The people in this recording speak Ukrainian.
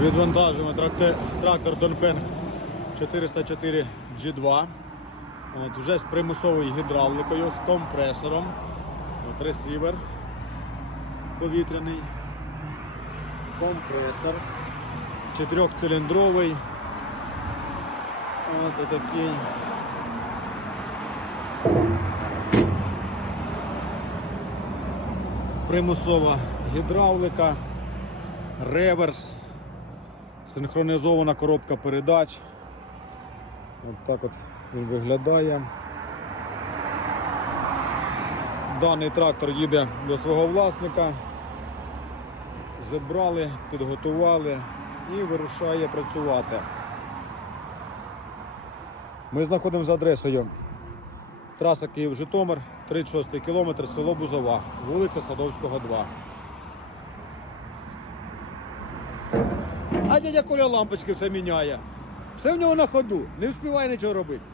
Відвантажуємо трактор, трактор Донфенг 404 G2. От, вже з примусовою гідравликою, з компресором. От, ресівер повітряний. Компресор. Чотирьохциліндровий. От такий. Примусова гідравлика, реверс, синхронізована коробка передач. От так от він виглядає. Даний трактор їде до свого власника. Забрали, підготували і вирушає працювати. Ми знаходимося за адресою траса Київ-Житомир, 36 кілометр, село Бузова, вулиця Садовського, 2. А дядя Коля лампочки все міняє. Все в нього на ходу, не встигає нічого робити.